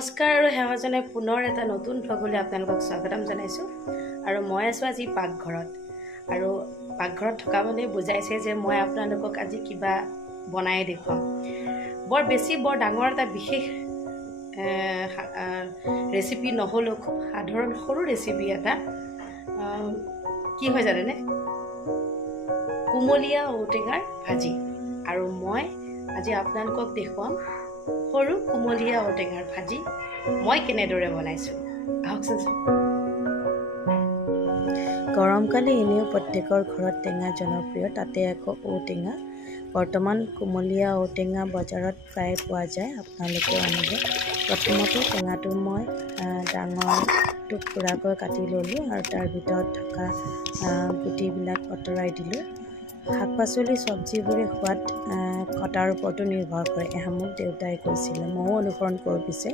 নমস্কাৰ আৰু সেৱাজনে পুনৰ এটা নতুন ভ্লগলৈ আপোনালোকক স্বাগতম জনাইছোঁ। আৰু মই আছোঁ আজি পাকঘৰত। আৰু পাকঘৰত থকা মানে বুজাইছে যে মই আপোনালোকক আজি কিবা বনাই দেখুৱাম। বৰ ডাঙৰ এটা বিশেষ ৰেচিপি নহ'লেও খুব সাধাৰণ সৰু ৰেচিপি এটা। কি হয় জানেনে? কুমলীয়া ঔটেঙাৰ ভাজি। আৰু মই আজি আপোনালোকক দেখুৱাম সৰু কুমলীয়া ঔটেঙাৰ ভাজি মই কেনেদৰে বনাইছোঁ। আহকচোন। গৰমকালি এনেও প্ৰত্যেকৰ ঘৰত টেঙা জনপ্ৰিয়, তাতে আকৌ ঔটেঙা। বৰ্তমান কুমলীয়া ঔটেঙা বজাৰত প্ৰায় পোৱা যায়, আপোনালোকেও আনিব। প্ৰথমতে টেঙাটো মই ডাঙৰ টুকুৰাকৈ কাটি ল'লোঁ আৰু তাৰ ভিতৰত থকা গুটিবিলাক আঁতৰাই দিলোঁ। শাক পাচলি চব্জিবোৰে সোৱাদ কটাৰ ওপৰতো নিৰ্ভৰ কৰে। এয়া মোক দেউতাই কৈছিলে, ময়ো অনুসৰণ কৰোঁ। পিছে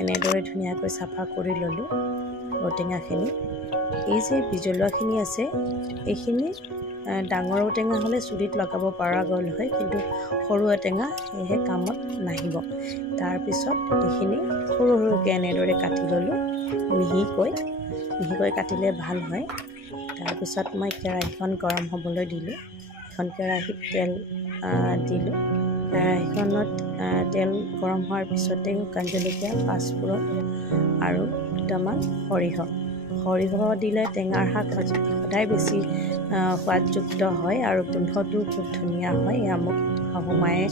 এনেদৰে ধুনীয়াকৈ চাফা কৰি ল'লোঁ ঔটেঙাখিনি। এই যে বিজলুৱাখিনি আছে, এইখিনি ডাঙৰ ঔটেঙা হ'লে চুলিত লগাব পৰা গ'ল হয়, কিন্তু সৰু ঔটেঙা সেয়েহে কামত নাহিব। তাৰপিছত এইখিনি সৰু সৰুকৈ এনেদৰে কাটি ল'লোঁ, মিহিকৈ কাটিলে ভাল হয়। তাৰপিছত মই কেৰাহীখন গৰম হ'বলৈ দিলোঁ। এখন কেৰাহীত তেল দিলোঁ। কেৰাহীখনত তেল গৰম হোৱাৰ পিছতে শুকান জলকীয়া, পাঁচফোৰণ আৰু দুটামান সৰিয়হ দিলে টেঙাৰ শাক সদায় বেছি সোৱাদযুক্ত হয় আৰু গোন্ধটো খুব ধুনীয়া হয়। এয়া মোক শাহুমায়ে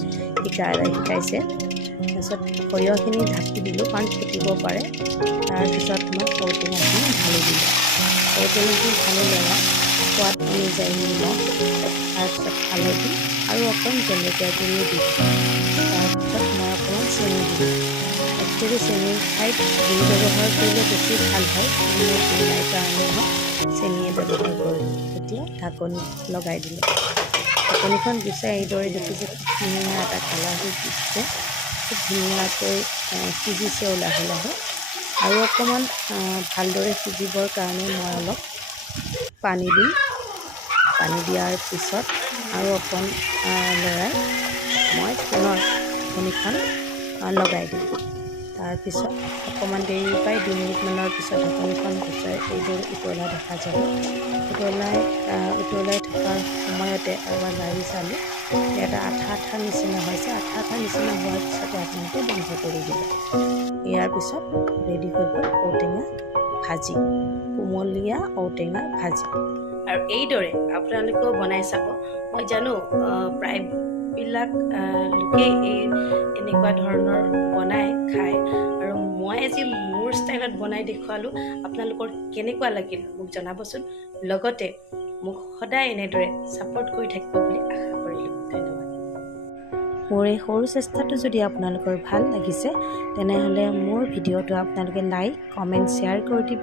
শিকাইছে। তাৰপিছত সৰিয়হখিনি ঢাকি দিলোঁ, কাৰণ ফুটিব পাৰে। তাৰপিছত মই ঔটেঙাখিনি ঢালি দিলোঁ। ঔটেঙাখিনি ঢালি লওঁ, সোৱাদ অনুযায়ী নিমখ, তাৰপিছত হালধি আৰু অকণ জলকীয়া গুড়িও দিলোঁ। তাৰপিছত মই অকণমান চেনি দিলোঁ। একচুৱেলি চেনিৰ ঠাইত গুড় ব্যৱহাৰ কৰিলে বেছি ভাল হয়, মোৰ গুড় নাই কাৰণে মই চেনিয়ে ব্যৱহাৰ কৰিলোঁ। এতিয়া ঢাকনি লগাই দিলোঁ। ঢাকনিখন গুচাই এইদৰে দেখিছে খুব ধুনীয়া এটা কালাৰ হৈ দিছে, খুব ধুনীয়াকৈ সিজিছেও লাহে লাহে। আৰু অকণমান ভালদৰে সিজিবৰ কাৰণে মই অলপ পানী দিম। পানী দিয়াৰ পিছত আৰু অকণ লৰাই মই পুনৰ ঢাকনিখন লগাই দিম। তাৰপিছত অকণমান দেৰি প্ৰায় 2 মিনিটমানৰ পিছত ঢাকনিখন গুচাই এইদৰে উতলা দেখা যাব। উতলাই থকাৰ সময়তে এবাৰ লাৰি চালোঁ, এটা আঠা নিচিনা হৈছে। আঠা নিচিনা হোৱাৰ পিছতে আপোনালোকে বন্ধ কৰি দিব। ইয়াৰ পিছত ৰেডি হৈ গ'ল ঔটেঙা ভাজি, কুমলীয়া ঔটেঙা ভাজি। আৰু এইদৰে আপোনালোকেও বনাই চাব। মই জানো প্ৰায়বিলাক লোকেই এনেকুৱা ধৰণৰ বনাই খায়, আৰু মই আজি মোৰ ষ্টাইলত বনাই দেখুৱালোঁ। আপোনালোকৰ কেনেকুৱা লাগিল মোক জনাবচোন। লগতে মোক সদায় এনেদৰে ছাপোৰ্ট কৰি থাকিব বুলি আশা কৰিলোঁ। ধন্যবাদ। মোৰ এই সৰু চেষ্টাটো যদি আপোনালোকৰ ভাল লাগিছে, তেনেহ'লে মোৰ ভিডিঅ'টো আপোনালোকে লাইক, কমেণ্ট, শ্বেয়াৰ কৰি দিব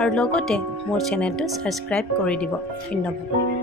আৰু লগতে মোৰ চেনেলটো ছাবস্ক্ৰাইব কৰি দিব। ধন্যবাদ।